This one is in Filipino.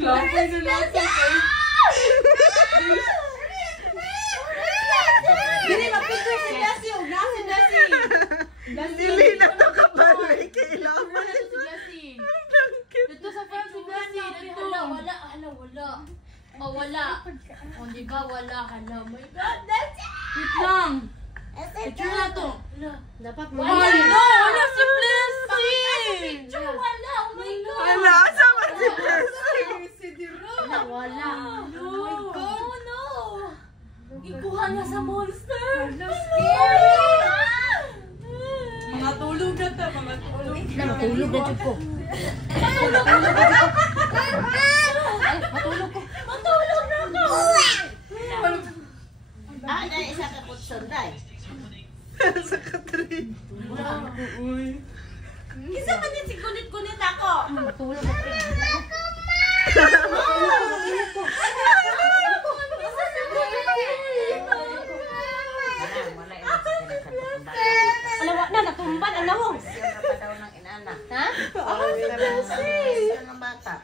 Lapay na lapay kayo. Dili, mapicture si Dasi. Huwag na si Dasi. Dili na to kabaloy kay Lapay. Si Dasi. Dito sa front si Dasi. Dito. Wala. Oh, wala. O, di ba wala? Hala, oh my God, Dasi! Wait lang. Picture na to. Dapat Wala. Wala si Blessing. Picture, wala. Oh my God. Wala, asama si Blessing. Wala. No. Oh my God. Oh no. Ikuha niya sa monster. Scary. Mga tulog na to. Mga tulog. Matulog na ko. Matulog na ko. Dahil isa ka kutson, dahil. Sa katrin. Uy. Kisa man din si kunit-kunit ako. Matulog ako. Alawa na, natumban, alawa. Siya na pa daw ng inana. Ha? Siya ng bata.